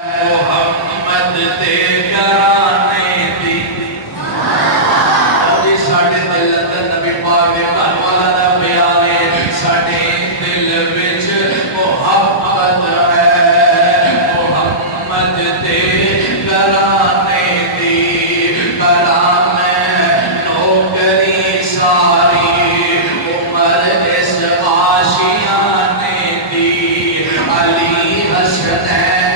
محمد تے گرانے دی اور ساڑھے دل اندر نبی پاک دے گھر والا دا پیار ہے ساڑھے دل وچ محبت ہے محمد تے گرانے دی کرام نوکری ساری عمر اس آشیانے دی علی حسنین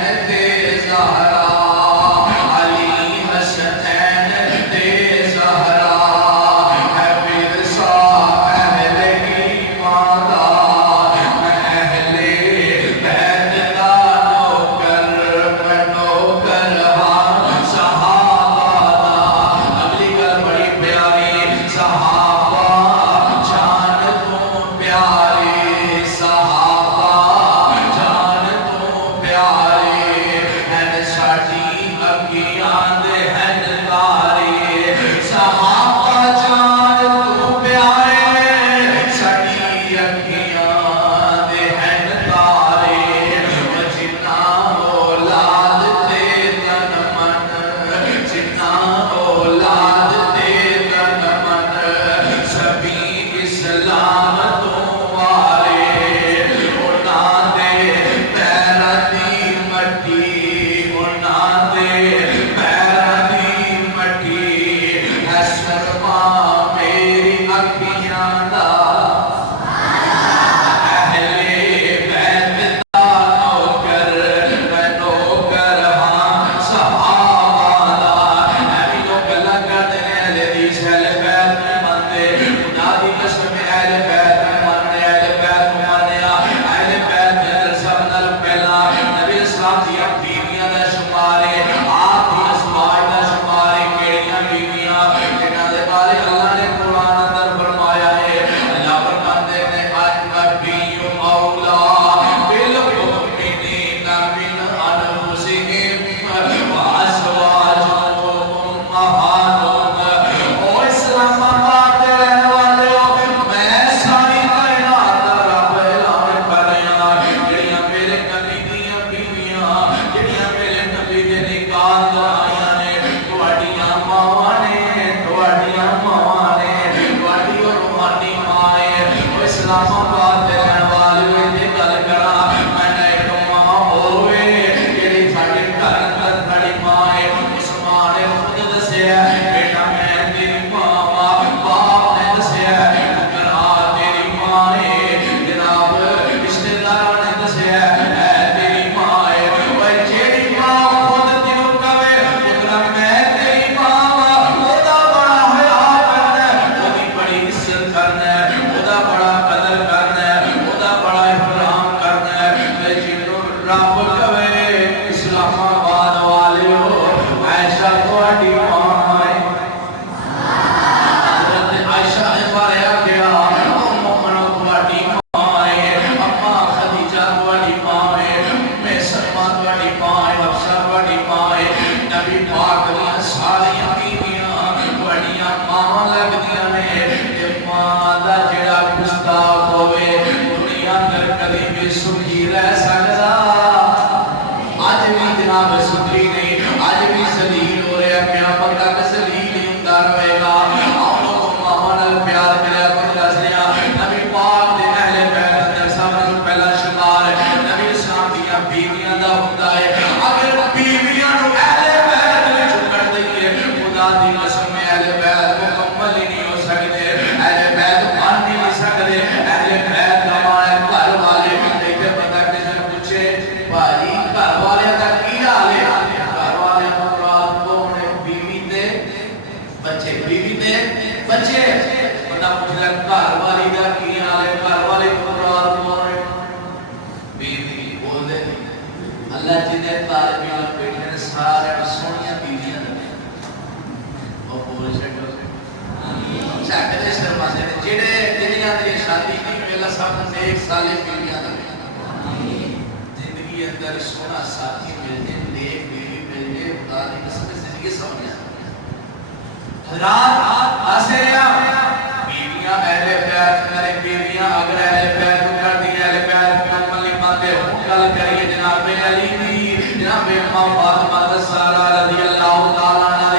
جناب علی دی جناب अम्मा फातिमा ज़हरा रज़ी अल्लाह तआला अन्हा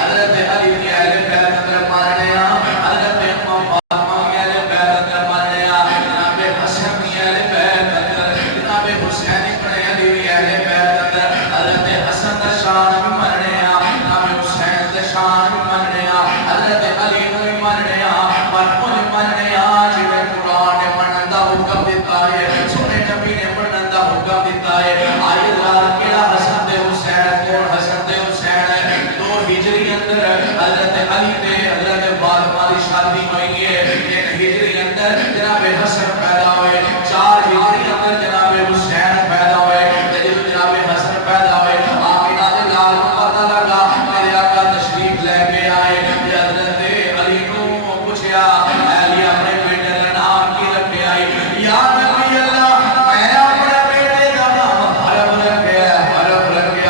हज़रत अली की अहले बैत अंदर मरने आ हज़रत अम्मा फातिमा की अहले बैत अंदर मरने आ जनाब हसन की अहले बैत अंदर जनाब हुसैन इब्न अली की अहले बैत अंदर हज़रत हसन दा शान भी मरने आ जनाब हुसैन दा शान भी मरने आ हज़रत अली को भी मरने आ पर उन मरने आ जिन्हें कुरान ने मनन दा हुक्म दिता है सोने नबी ने मनन दा हुक्म दिता है आए लाल केड़ा हसन दे हुसैन कौन हसन दे हुसैन दो हिजरी अंदर हज़रत अली ते हज़रत फातिमा दी शादी हुई है 3 हिजरी अंदर जनाब हसन पैदा हुए 4 हिजरी अंदर जनाब हुसैन पैदा हुए जब जनाब हसन पैदा हुए आमिना दे लाल को पता लगा मेरे आका तशरीफ लेके आए हज़रत अली को पूछया अली अपने बेटे का नाम की रखे आई या नबी अल्लाह मैं अपने बेटे का नाम हरब रखे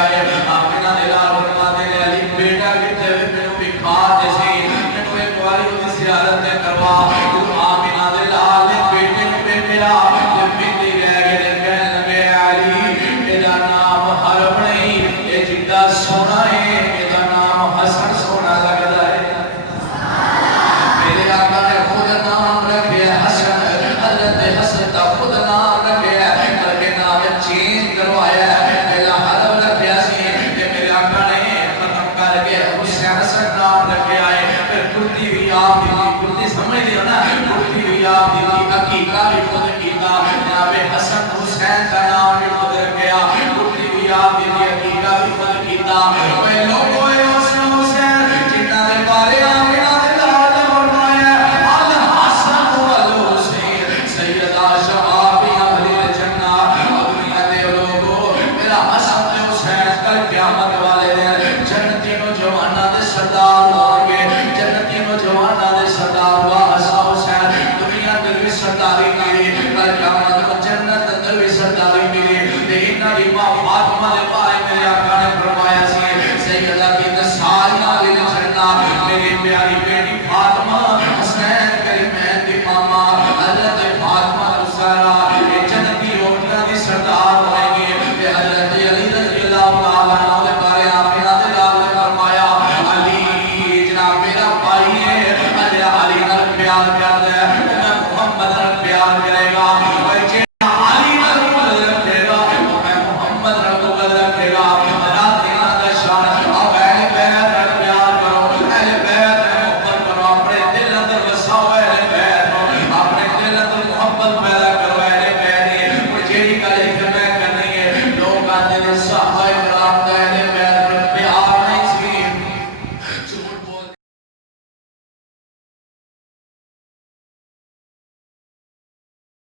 आए आमिना दे लाल फरमाते ने अली बेटा किथे मैनू दिखा दे सी मैनू एक बारी उसकी ज़ियारत करवा तू आमिना दे लाल ने बेटे को भेजा जब बिंदी रह गए कहने लगे अली एदा नाम हरब नहीं ये जिद्दा सोना है एदा नाम हसन सोना लगदा है मेरे आका ने खुद नाम रखे हसन हज़रत हसन का खुद नाम रखे करके नाम चेंज करवाया पहला हरब रखा सी मेरे आका ने खत्म करके हुसैन हसन नाम रखे आए फिर कुर्ती भी आप दी कुर्ती समझ लियो ना कुर्ती भी आप दी अकीका भी खुद कीता जनाब हसन हुसैन का नाम भी खुद रखा कुर्ती भी आप दी अकीका भी खुद कीता ओए लोगो ए हुसैन जिन्ना दे बारे आमिना दे लाल ने फरमाया अल हसन वल हुसैन सैयदा शबाबी अहले जन्नत दुनिया दे लोगो मेरा हसन ते हुसैन कल क़यामत वाले दिन जन्नती नौजवानां दे सरदार होंगे जन्नती नौजवानां दे सरदार वा हसन हुसैन दुनिया दे भी सरदारी मिली कल क़यामत को जन्नत अंदर भी सरदारी मिली ते इन्हां दी मां फातिमा दे भाई मेरे आका ने फरमाया सी सैयदा की सारियां अहले जन्नत मेरी प्यारी